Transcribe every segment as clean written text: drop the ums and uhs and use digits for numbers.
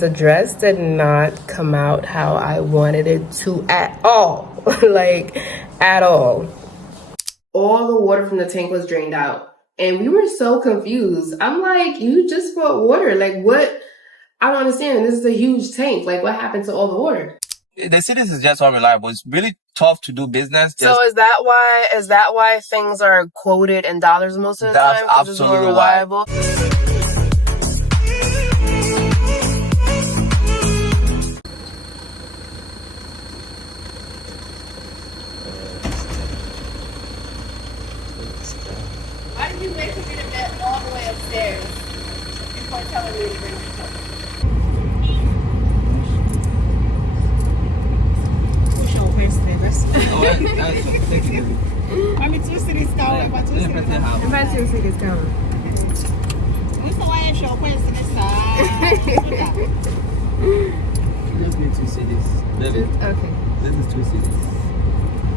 The dress did not come out how I wanted it to at all. Like, at all. All the water from the tank was drained out. And we were so confused. I'm like, you just bought water. Like, what? I don't understand. This is a huge tank. Like, what happened to all the water? The cities is just unreliable. It's really tough to do business. So is that why things are quoted in dollars most of the time? That's absolutely more reliable. Why did you wait for me to get all the way upstairs before telling me to bring the phone? Push your waist, Davis. I'm in 2 cities down. I'm 2 cities down. I'm 2 cities down. What's the way your waist in this side? You just need 2 cities. Okay. This is 2 cities.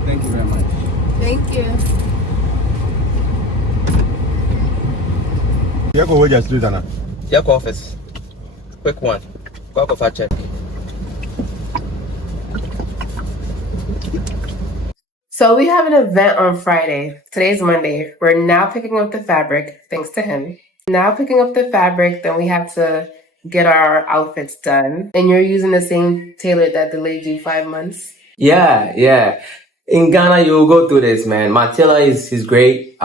Thank you very much. Thank you. You go just do that. Check office. Quick one. Go for check. So we have an event on Friday. Today's Monday. We're now picking up the fabric, thanks to him. Now picking up the fabric, then we have to get our outfits done. And you're using the same tailor that delayed you 5 months? Yeah. In Ghana, you'll go through this, man. My tailor he's great.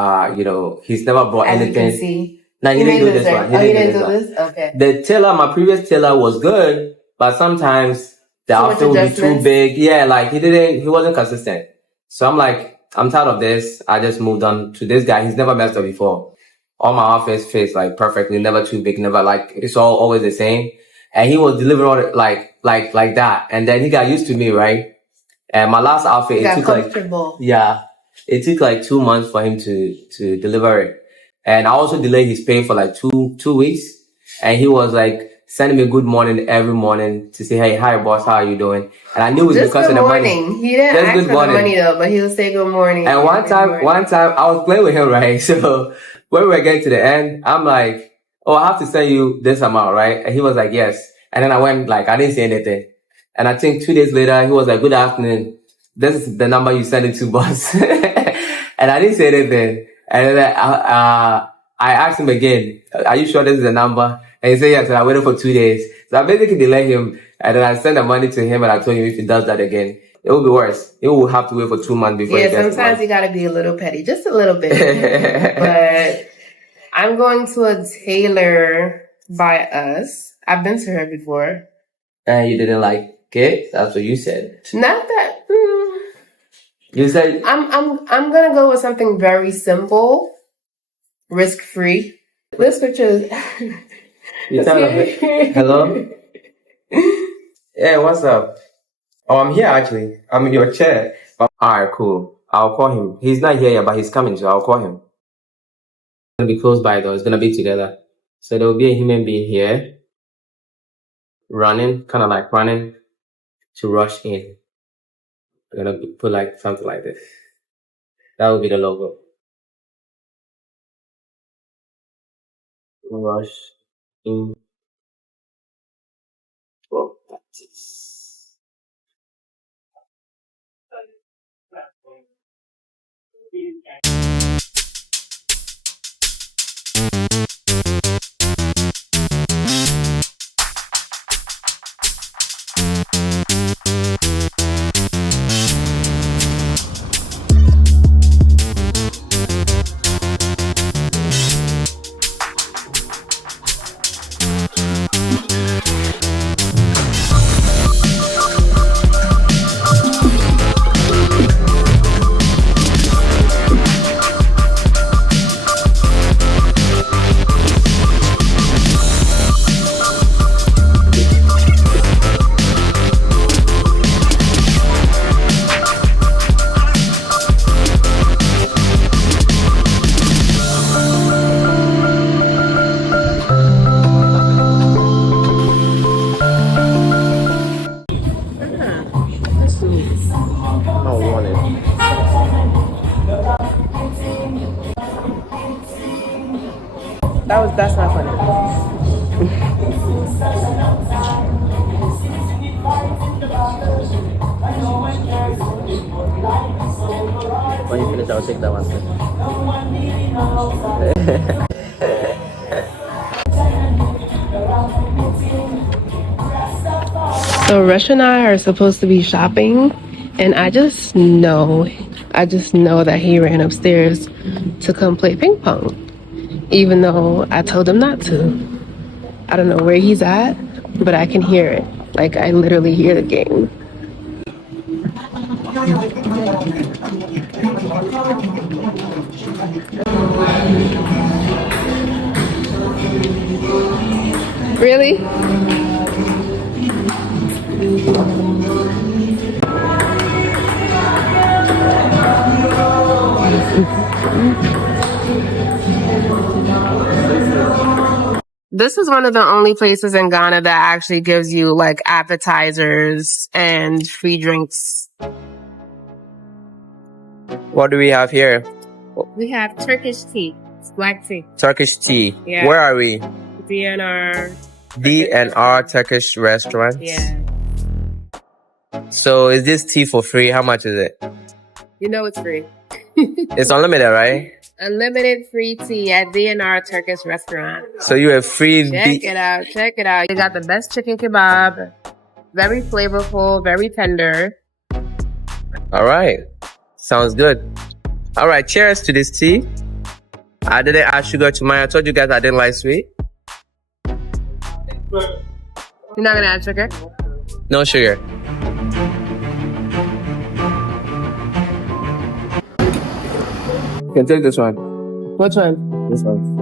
He's never brought As anything. you can see. No, he didn't do this one. He didn't do this? Okay. The tailor, my previous tailor was good, but sometimes the outfit would be too big. Yeah, like he wasn't consistent. So I'm like, I'm tired of this. I just moved on to this guy. He's never messed up before. All my outfits fit like perfectly, never too big, never like, it's always the same. And he was delivering like that. And then he got used to me, right? And my last outfit, it took like 2 months for him to deliver it. And I also delayed his pay for like two weeks. And he was like sending me good morning every morning to say, hey, hi boss, how are you doing? And I knew it was just because of the money. He didn't just ask for the money though, but he would say good morning. And one time I was playing with him, right? So when we were getting to the end, I'm like, oh, I have to send you this amount, right? And he was like, yes. And then I went like, I didn't say anything. And I think 2 days later, he was like, good afternoon. This is the number you sent it to, boss. And I didn't say anything. And then I asked him again, are you sure this is the number? And he said, yes. And I waited for 2 days. So I basically delayed him. And then I sent the money to him and I told him if he does that again, it will be worse. He will have to wait for 2 months before he gets the money. Sometimes you got to be a little petty, just a little bit. But I'm going to a tailor by us. I've been to her before. And you didn't like it? That's what you said. Not that. You said I'm gonna go with something very simple, risk free. This picture is. You tell him, hello? Yeah, what's up? Oh, I'm here actually. I'm in your chair. Alright, cool. I'll call him. He's not here yet, but he's coming, so I'll call him. It's gonna be close by though. It's gonna be together. So there will be a human being here, running to rush in. We're gonna put like something like this. That will be the logo. Rush in. Practice. That's not funny. I'll take that one. So Rush and I are supposed to be shopping, and I just know that he ran upstairs to come play ping pong, even though I told him not to. I don't know where he's at, but I can hear it. Like, I literally hear the game. Really? This is one of the only places in Ghana that actually gives you like appetizers and free drinks. What do we have here? We have Turkish tea. It's black tea. Turkish tea. Yeah. Where are we? DNR. DNR Turkish restaurant. Yeah. So is this tea for free? How much is it? You know it's free. It's unlimited, right? Unlimited free tea at DNR Turkish restaurant. So you have free. Check it out. Check it out. They got the best chicken kebab. Very flavorful. Very tender. All right. Sounds good. All right. Cheers to this tea. I didn't add sugar to mine. I told you guys I didn't like sweet. You're not gonna add sugar? No sugar. You can take this one. Which one? This one.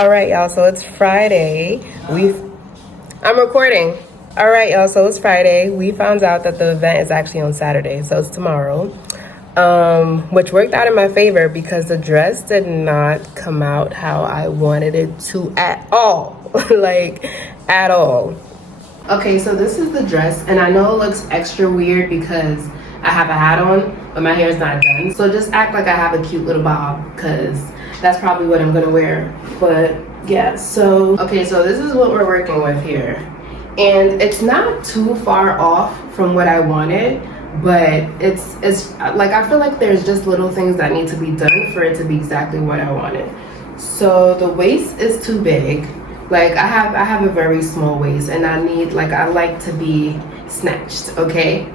All right, y'all. So it's Friday. I'm recording. All right, y'all. So it's Friday. We found out that the event is actually on Saturday, so it's tomorrow. Which worked out in my favor because the dress did not come out how I wanted it to at all. Like, at all. Okay, so this is the dress, and I know it looks extra weird because I have a hat on, but my hair is not done. So just act like I have a cute little bob, because that's probably what I'm gonna wear. But yeah, so, okay, so this is what we're working with here. And it's not too far off from what I wanted, but it's like, I feel like there's just little things that need to be done for it to be exactly what I wanted. So the waist is too big. Like, I have a very small waist, and I like to be snatched, okay?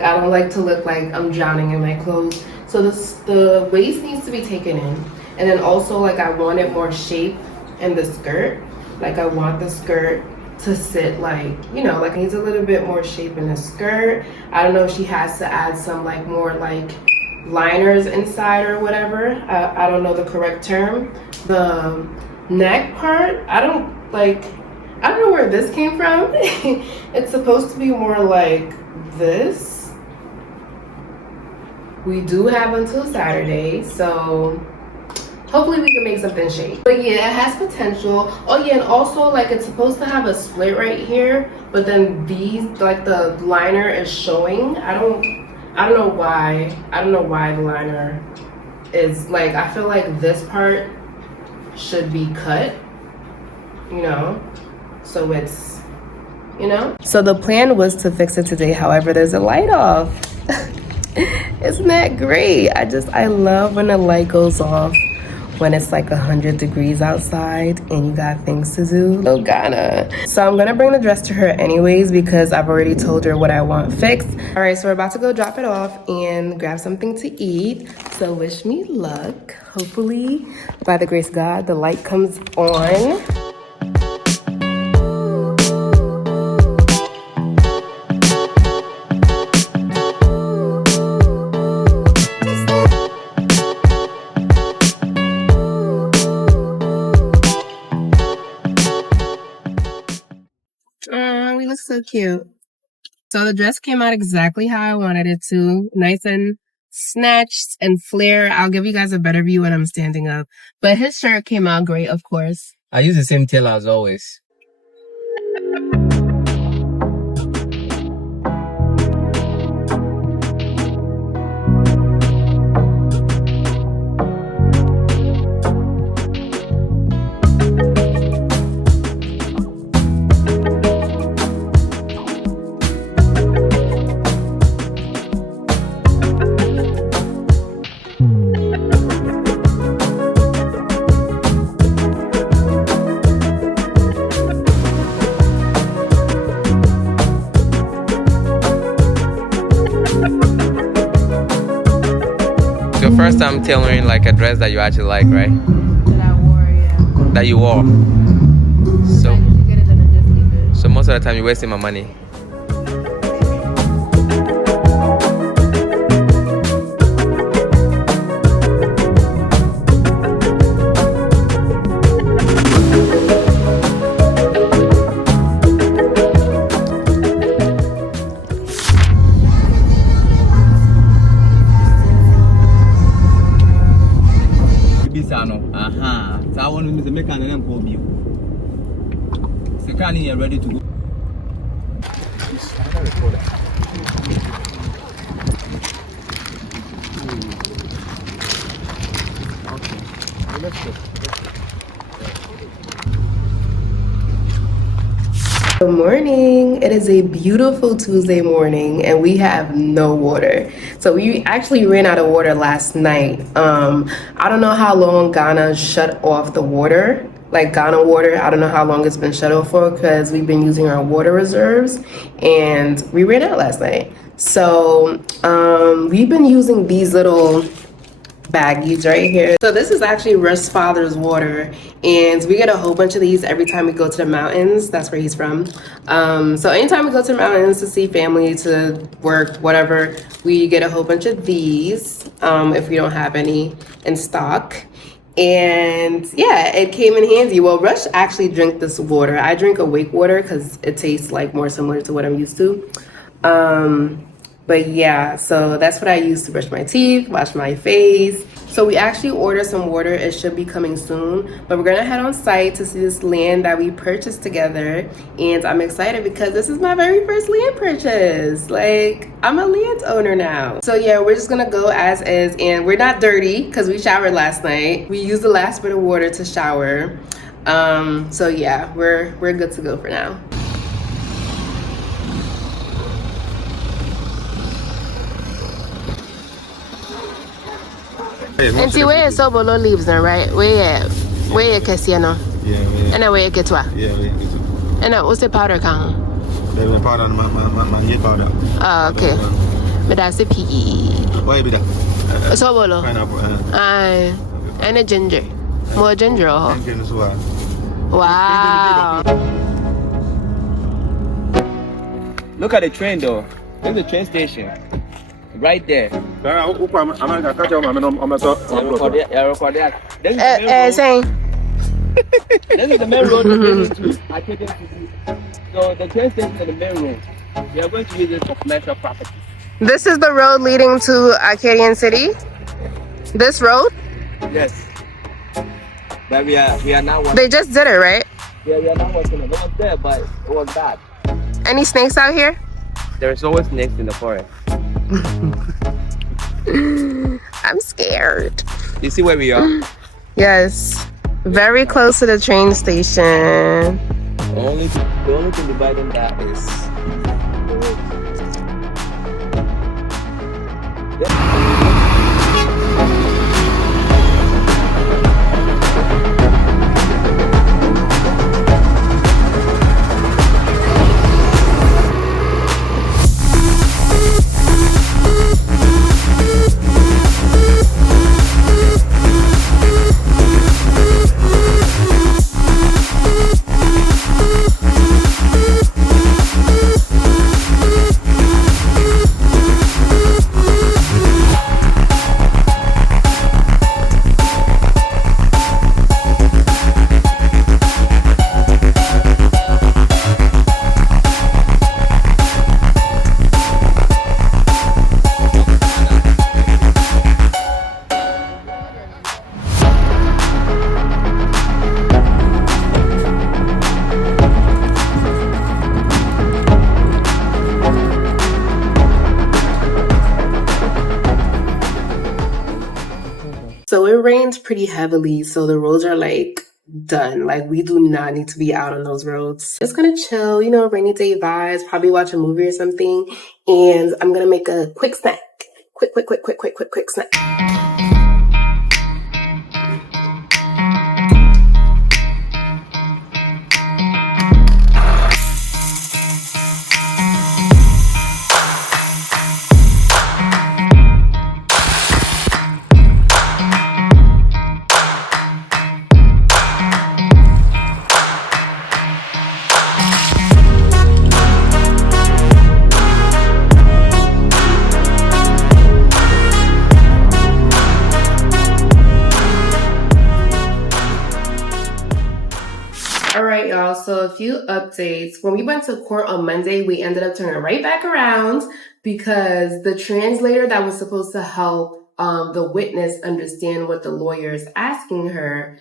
I don't like to look like I'm drowning in my clothes. So the waist needs to be taken in. And then also, like, I wanted more shape in the skirt. Like, I want the skirt to sit like, you know, like, it needs a little bit more shape in the skirt. I don't know if she has to add some like more like liners inside or whatever. I don't know the correct term. The neck part, I don't know where this came from. It's supposed to be more like this. We do have until Saturday, so hopefully we can make something shape. But yeah, it has potential. Oh yeah, and also like it's supposed to have a split right here, but then these, like, the liner is showing. I don't know why. I don't know why the liner is, like, I feel like this part should be cut, you know, so it's, you know. So the plan was to fix it today, however, there's a light off. Isn't that great? I love when the light goes off when it's like 100 degrees outside and you got things to do. Oh, Ghana. So I'm gonna bring the dress to her anyways because I've already told her what I want fixed. All right, so we're about to go drop it off and grab something to eat. So wish me luck. Hopefully, by the grace of God, the light comes on. We look so cute. So the dress came out exactly how I wanted it to. Nice and snatched and flare. I'll give you guys a better view when I'm standing up. But his shirt came out great, of course. I use the same tailor as always. your first time tailoring like a dress that you actually like, right? That I wore, yeah. That you wore. So, I usually get it done and just leave it. so most of the time you're wasting my money. Ready to go. Good morning. It is a beautiful Tuesday morning and we have no water. So we actually ran out of water last night. I don't know how long Ghana shut off the water, like Ghana water. I don't know how long it's been shut off for because we've been using our water reserves and we ran out last night. So we've been using these little baggies right here. So this is actually Rush's father's water and we get a whole bunch of these every time we go to the mountains. That's where he's from. So anytime we go to the mountains to see family, to work, whatever, we get a whole bunch of these if we don't have any in stock. And yeah, it came in handy. Well, Rush actually drank this water. I drink awake water because it tastes like more similar to what I'm used to. But yeah, so that's what I use to brush my teeth, wash my face. So we actually ordered some water. It should be coming soon. But we're gonna head on site to see this land that we purchased together. And I'm excited because this is my very first land purchase. Like, I'm a landowner now. So yeah, we're just gonna go as is. And we're not dirty because we showered last night. We used the last bit of water to shower. So yeah, we're good to go for now. And see where so below leaves now, right? Where you can see no? Yeah, And where you get to? yeah, yeah. And what's the powder count? The powder, my new powder. Oh, okay. But that's the PE. Why be that? So below. Pineapple. And a ginger. More ginger. Thank you as well. Wow. Look at the train though. There's the train station. Right there. Saying. This is the main road to Akkadian City. So the train station is the main road. We are going to use this for commercial property. This is the road leading to Akkadian City? This road? Yes. But we are now working. They just did it, right? Yeah, we are not working. It was there, but it was bad. Any snakes out here? There is always snakes in the forest. I'm scared. You see where we are? Yes. Very close to the train station. The only thing dividing that is So it rains pretty heavily, so the roads are like done. Like we do not need to be out on those roads. Just gonna chill, you know, rainy day vibes, probably watch a movie or something. And I'm gonna make a quick snack. Quick snack. y'all. So a few updates. When we went to court on Monday, we ended up turning right back around because the translator that was supposed to help the witness understand what the lawyer is asking her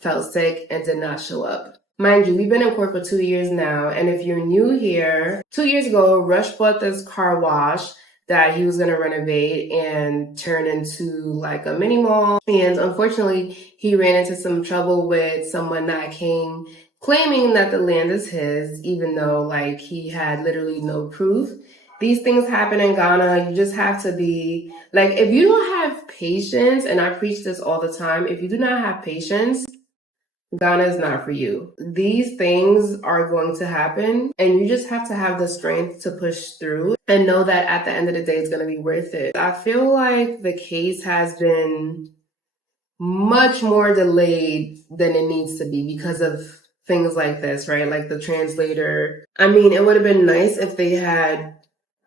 fell sick and did not show up. Mind you, we've been in court for 2 years now, and if you're new here, 2 years ago, Rush bought this car wash that he was going to renovate and turn into like a mini mall. And unfortunately, he ran into some trouble with someone that came claiming that the land is his, even though like he had literally no proof. These things happen in Ghana. You just have to be like, if you don't have patience, and I preach this all the time, if you do not have patience, Ghana is not for you. These things are going to happen, and you just have to have the strength to push through and know that at the end of the day, it's going to be worth it. I feel like the case has been much more delayed than it needs to be because of things like this, right? Like the translator. I mean, it would have been nice if they had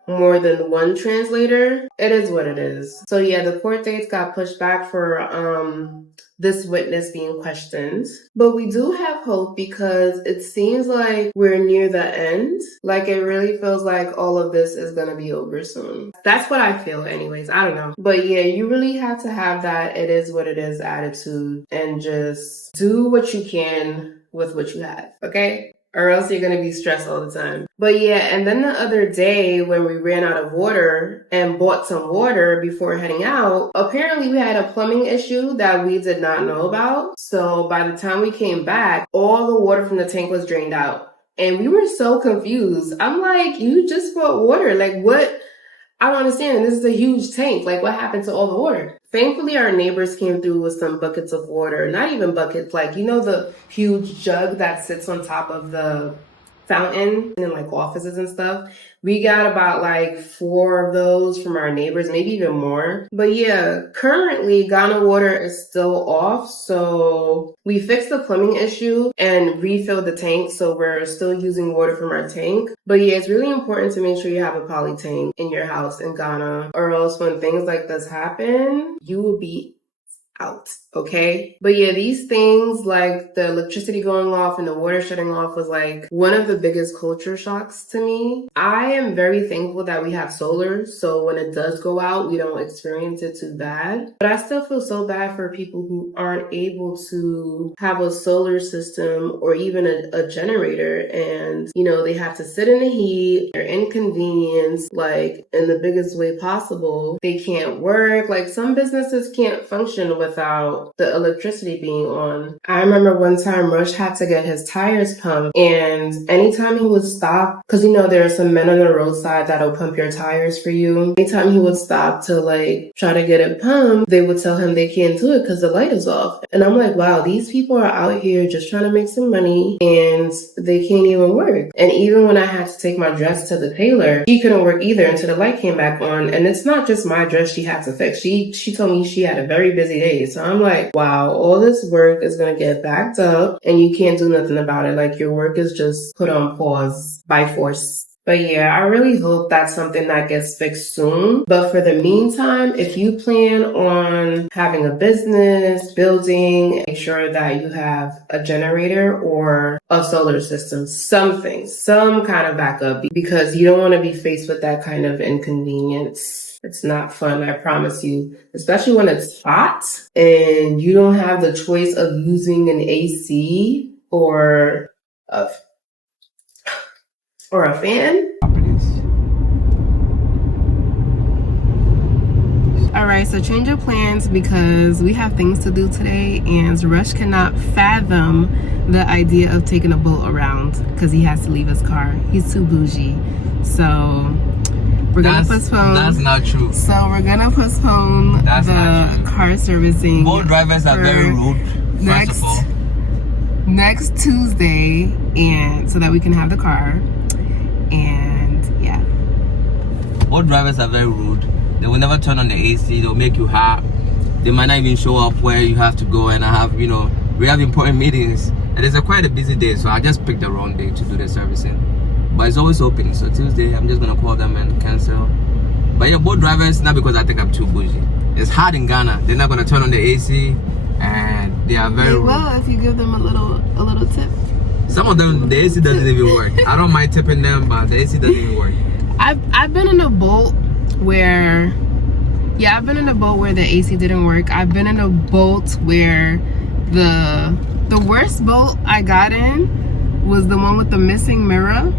more than one translator. It is what it is. So yeah, the court dates got pushed back for this witness being questioned. But we do have hope because it seems like we're near the end. Like it really feels like all of this is gonna be over soon. That's what I feel anyways. I don't know. But yeah, you really have to have that it is what it is attitude and just do what you can with what you have, okay? Or else you're going to be stressed all the time. But yeah, and then the other day when we ran out of water and bought some water before heading out, apparently we had a plumbing issue that we did not know about. So by the time we came back, all the water from the tank was drained out. And we were so confused. I'm like, you just bought water. Like what? I don't understand. And this is a huge tank. Like what happened to all the water? Thankfully, our neighbors came through with some buckets of water. Not even buckets, like, you know, the huge jug that sits on top of the fountain in like offices and stuff. We got about like 4 of those from our neighbors, maybe even more. But yeah, currently Ghana water is still off. So we fixed the plumbing issue and refilled the tank. So we're still using water from our tank. But yeah, it's really important to make sure you have a poly tank in your house in Ghana, or else when things like this happen, you will be out, okay? But yeah, these things like the electricity going off and the water shutting off was like one of the biggest culture shocks to me. I am very thankful that we have solar, so when it does go out, we don't experience it too bad. But I still feel so bad for people who aren't able to have a solar system or even a generator, and you know, they have to sit in the heat, they're inconvenienced like in the biggest way possible. They can't work, like some businesses can't function without the electricity being on. I remember one time Rush had to get his tires pumped, and anytime he would stop, because you know there are some men on the roadside that'll pump your tires for you. Anytime he would stop to like try to get it pumped, they would tell him they can't do it because the light is off. And I'm like, wow, these people are out here just trying to make some money and they can't even work. And even when I had to take my dress to the tailor, she couldn't work either until the light came back on. And it's not just my dress she had to fix. She told me she had a very busy day. So I'm like, wow, all this work is going to get backed up and you can't do nothing about it. Like your work is just put on pause by force. But yeah, I really hope that's something that gets fixed soon. But for the meantime, if you plan on having a business, building, make sure that you have a generator or a solar system, something, some kind of backup, because you don't want to be faced with that kind of inconvenience. It's not fun, I promise you, especially when it's hot and you don't have the choice of using an AC or a fan. All right, so change of plans because we have things to do today and Rush cannot fathom the idea of taking a boat around because he has to leave his car. He's too bougie. So we're gonna postpone. That's not true. So we're gonna postpone the car servicing. Boat drivers are very rude. Next Tuesday, and so that we can have the car. And yeah. Boat drivers are very rude. They will never turn on the AC. They'll make you hot. They might not even show up where you have to go. And we have important meetings. And it's quite a busy day, so I just picked the wrong day to do the servicing. But it's always open, so Tuesday I'm just gonna call them and cancel. But yeah, boat drivers, not because I think I'm too bougie. It's hot in Ghana. They're not gonna turn on the AC, and they are very rude. Well, if you give them a little tip. Some of them, the AC doesn't even work. I don't mind tipping them, but the AC doesn't even work. I've been in a boat where, yeah, I've been in a boat where the AC didn't work. I've been in a boat where the worst boat I got in was the one with the missing mirror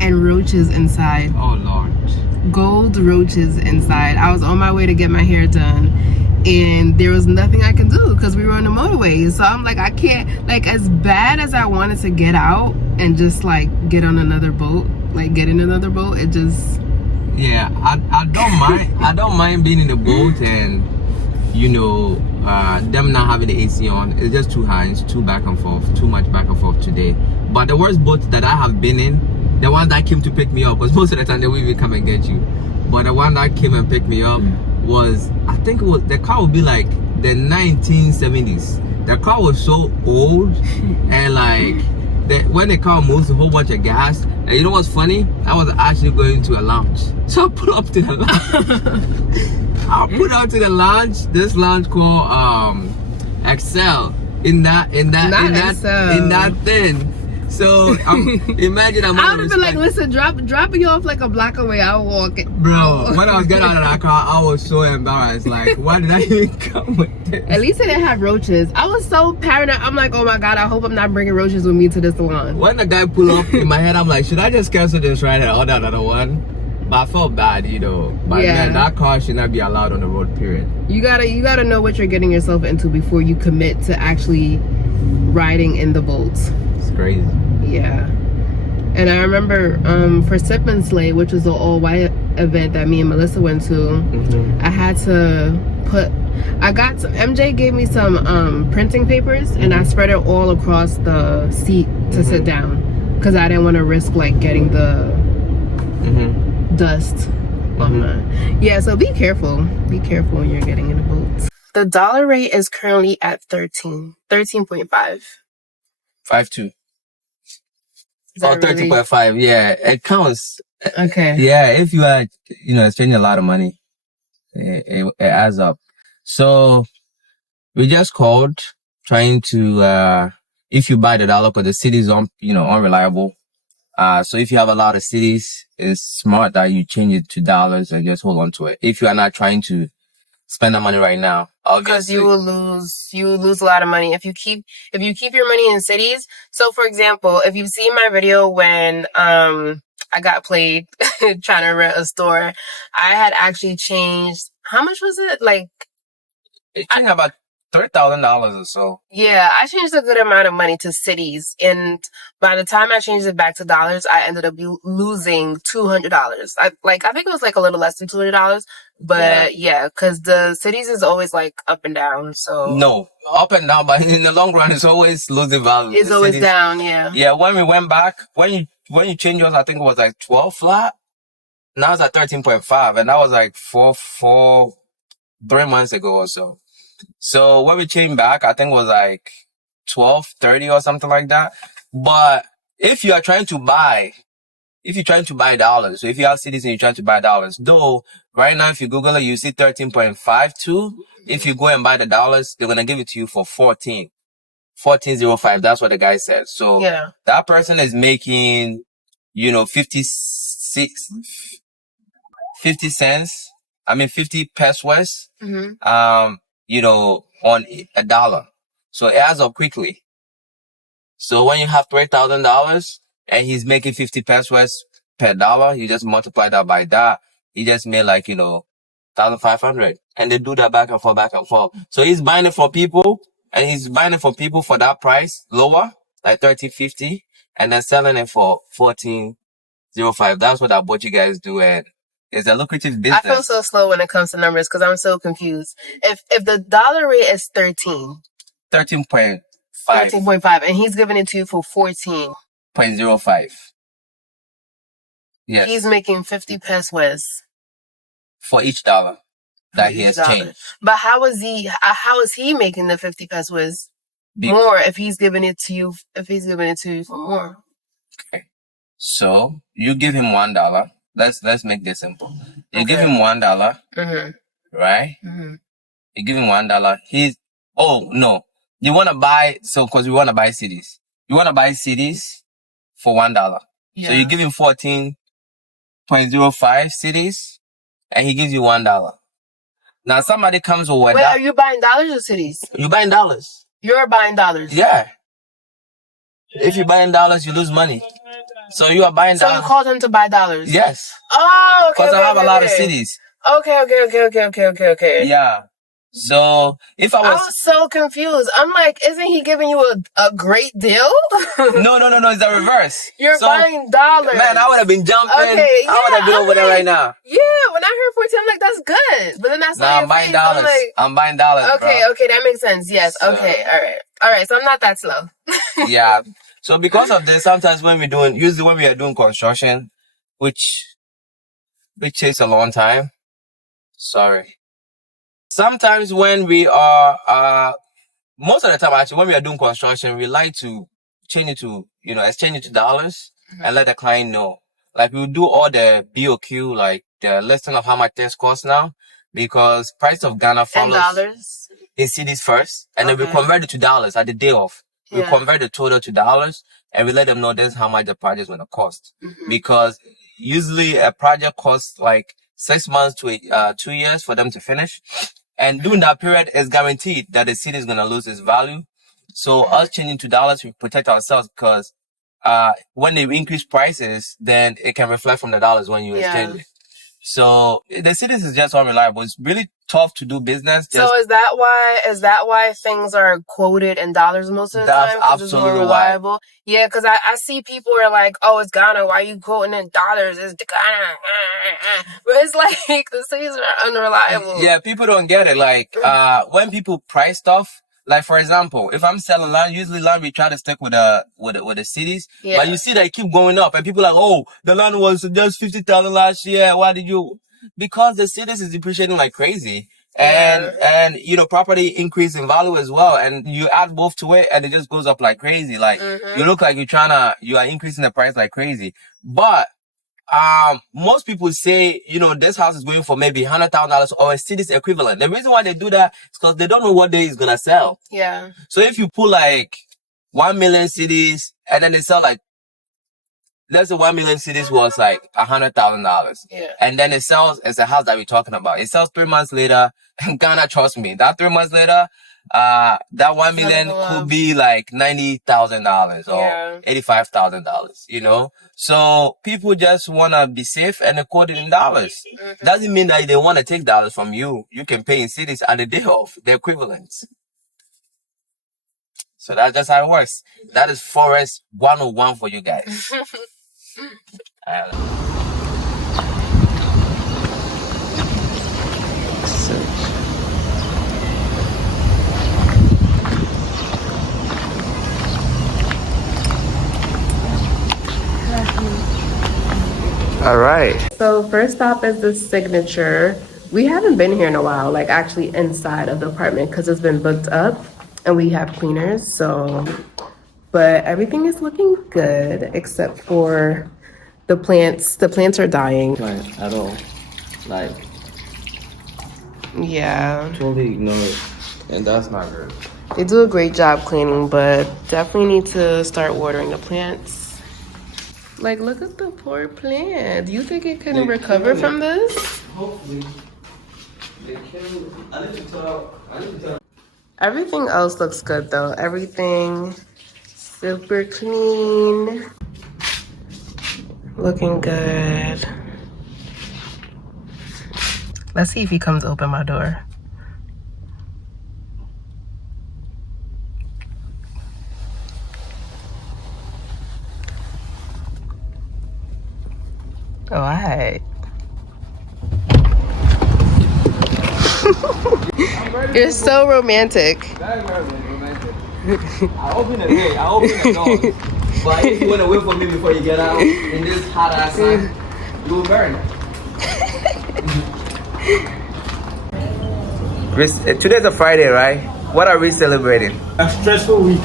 and roaches inside. Oh Lord. Gold roaches inside. I was on my way to get my hair done and there was nothing I could do because we were on the motorway. So I'm like, I can't, like, as bad as I wanted to get out and just like get on another boat, like get in another boat, it just, yeah, I don't mind. I don't mind being in the boat and, you know, them not having the AC on. It's just too high. It's too back and forth. Too much back and forth today. But the worst boats that I have been in, the one that came to pick me up, because most of the time they will even come and get you. But the one that came and picked me up was, I think it was, the car would be like the 1970s. The car was so old and like, when the car moves, a whole bunch of gas. And you know what's funny? I was actually going to a lounge. So I pulled up to the lounge. I put out to the lounge, this lounge called Excel. In that thing. So imagine I'm. I would have been like, listen, dropping you off like a block away. I'll walk it. Bro, when I was getting out of that car, I was so embarrassed. Like, why did I even come with this? At least it didn't have roaches. I was so paranoid. I'm like, oh my god, I hope I'm not bringing roaches with me to this salon. When the guy pulled up in my head, I'm like, should I just cancel this right and order another one? But I felt bad, you know. But yeah, man, that car should not be allowed on the road, period. You gotta know what you're getting yourself into before you commit to actually riding in the boats. It's crazy. Yeah. And I remember for Sip and Slay, which was an all-white event that me and Melissa went to, I had to MJ gave me some printing papers and I spread it all across the seat to sit down because I didn't want to risk like getting the dust on my. Yeah, so be careful when you're getting in a boat. The dollar rate is currently at 13.5. 5.2. Oh, 13.5. Really? Yeah, it counts. Okay. Yeah, if you are, you know, exchanging a lot of money, it adds up. So we just called trying to, if you buy the dollar, because the city is unreliable. So if you have a lot of cities, it's smart that you change it to dollars and just hold on to it. If you are not trying to spend that money right now, because you will lose a lot of money if you keep your money in cities. So for example, if you've seen my video when I got played trying to rent a store, I had actually changed, how much was it? Like, it changed about $3,000 or so. Yeah, I changed a good amount of money to cities, and by the time I changed it back to dollars, I ended up losing $200. I think it was like a little less than $200, but yeah, because the cities is always like up and down. So no, up and down, but in the long run, it's always losing value. It's always down. Yeah. Yeah, when we went back, when you changed yours, I think it was like 12 flat. Now it's at 13.5, and that was like 3 months ago or so. So when we changed back, I think it was like 12.30 or something like that. But if you're trying to buy dollars, so if you have cities and you're trying to buy dollars, though right now if you Google it, you see 13.52. If you go and buy the dollars, they're gonna give it to you for 14.05. That's what the guy said. So yeah, that person is making, 50 cents. I mean 50 pesos. On a dollar. So it adds up quickly. So when you have $3,000 and he's making 50 pesos per dollar, you just multiply that by that. He just made like, 1,500. And they do that back and forth. So he's buying it for people and he's buying it for people for that price lower, like 13.50, and then selling it for 14.05. That's what I bought you guys do. And it's a lucrative business. I feel so slow when it comes to numbers because I'm so confused. If the dollar rate is 13.5, and he's giving it to you for 14.05. Yes. He's making 50 pesos for each dollar that he has changed. But how is he making the 50 pesos more if he's giving it to you for more? Okay. So you give him $1. Let's make this simple. You give him $1, right? You give him $1. You want to buy, because we want to buy cities. You want to buy cities, for $1. Yeah. So you give him 14.05 cities, and he gives you $1. Now somebody comes with Wait, that. are you buying dollars or cities? You buying dollars. You're buying dollars. Yeah. If you buy in dollars, you lose money. So you are buying dollars. So you called him to buy dollars? Yes. Oh, okay. Because I have a lot of cities. Okay. Yeah. So if I I was was so confused. I'm like, isn't he giving you a great deal? No, it's the reverse. You're buying dollars. Man, I would have been jumping. Okay, yeah, I would have been over there right now. Yeah, when I heard 14, I'm like, that's good. But then I saw your I'm buying face, dollars. I'm buying dollars. Okay, that makes sense. Yes. So, okay, all right. So I'm not that slow. Yeah. So because of this, sometimes when we are doing construction, which takes a long time. Sorry. Sometimes when we are, most of the time actually, when we are doing construction, we like to exchange it to dollars and let the client know. Like we'll do all the BOQ, like the listing of how much things cost now, because price of Ghana follows dollars in cities first, and then we convert it to dollars at the day of. We convert the total to dollars, and we let them know this is how much the project is going to cost. Because usually a project costs like 6 months to 2 years for them to finish. And during that period, it's guaranteed that the city is going to lose its value. So us changing to dollars, we protect ourselves because when they increase prices, then it can reflect from the dollars when you exchange it. So the cities is just unreliable. It's really tough to do business. So is that why things are quoted in dollars most of the time? That's it's more reliable. Why. Yeah, because I see people are like, oh, it's Ghana. Why are you quoting in dollars? It's Ghana. But it's like the cities are unreliable. Yeah, people don't get it. Like when people price stuff. Like for example, if I'm selling land, usually land we try to stick with the cities. Yeah. But you see that it keep going up, and people are like, oh, the land was just 50,000 last year. Why did you? Because the cities is depreciating like crazy, and property increase in value as well, and you add both to it, and it just goes up like crazy. Like you look like you are increasing the price like crazy, but. Most people say, this house is going for maybe $100,000 or a city's equivalent. The reason why they do that is because they don't know what day it's gonna sell. Yeah. So if you put like 1 million cities and then they sell like, let's say 1 million cities was like $100,000. Yeah. And then it sells, it's a house that we're talking about. It sells 3 months later, and Ghana, trust me, that 3 months later, that 1 million could be like $90,000 or $85,000, So people just want to be safe and quote it in dollars. Doesn't mean that they want to take dollars from you. You can pay in cities at the day of the equivalents. So that's just how it works. That is Forex 101 for you guys. All right. So first stop is the Signature. We haven't been here in a while, like actually inside of the apartment because it's been booked up and we have cleaners. So, but everything is looking good except for the plants. The plants are dying. At all. Like. Yeah. Totally ignore it. And that's not good. They do a great job cleaning, but definitely need to start watering the plants. Like, look at the poor plant. Do you think it can recover from this? Hopefully. They can. I need to tell. Everything else looks good, though. Everything super clean. Looking good. Let's see if he comes to open my door. Oh, all right. You're so romantic. Very, very romantic. I open the door. But if you want to wait for me before you get out in this hot ass sun, you will burn. Today's a Friday, right? What are we celebrating? A stressful week.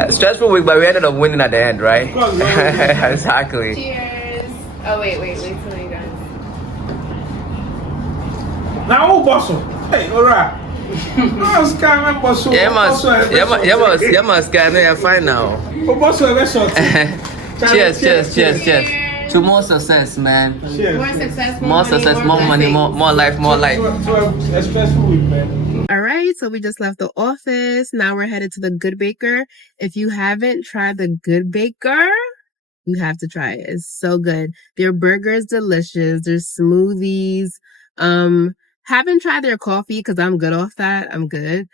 A stressful week, but we ended up winning at the end, right? Exactly. Cheers. Oh, wait till you guys. Now, boss. Hey, alright. Yeah, man, scan. You're fine now. Boss, Cheers, cheers, cheers, Cheers. cheers. To more success, man. Cheers. More success, More success, more money, more life, more life. To a stressful week, man. All right, so we just left the office. Now we're headed to the Good Baker. If you haven't tried the Good Baker, you have to try it. It's so good. Their burger is delicious. Their smoothies. Haven't tried their coffee because I'm good off that. I'm good.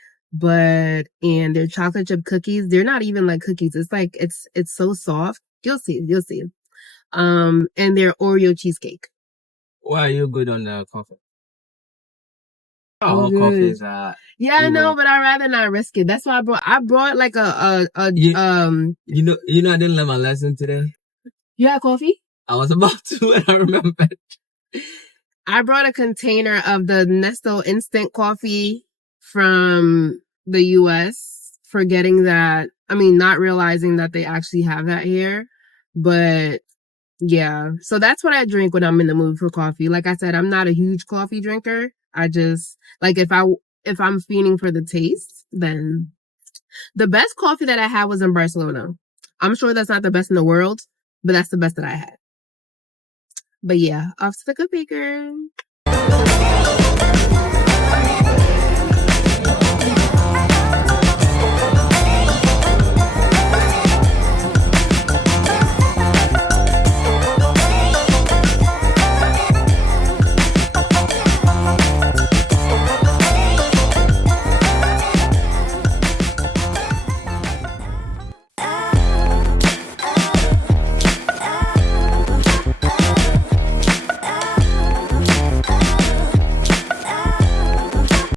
And their chocolate chip cookies, they're not even like cookies. It's like it's so soft. You'll see. And their Oreo cheesecake. Why are you good on the coffee? Oh, All good. coffees are. Yeah, I you know, but I'd rather not risk it. That's why I brought like You know, I didn't learn my lesson today. You had coffee? I was about to, and I remembered. I brought a container of the Nestle instant coffee from the US, not realizing that they actually have that here. But yeah, so that's what I drink when I'm in the mood for coffee. Like I said, I'm not a huge coffee drinker. I just like if I'm feeling for the taste, then the best coffee that I had was in Barcelona. I'm sure that's not the best in the world, but that's the best that I had. But yeah, off to the Good Baker.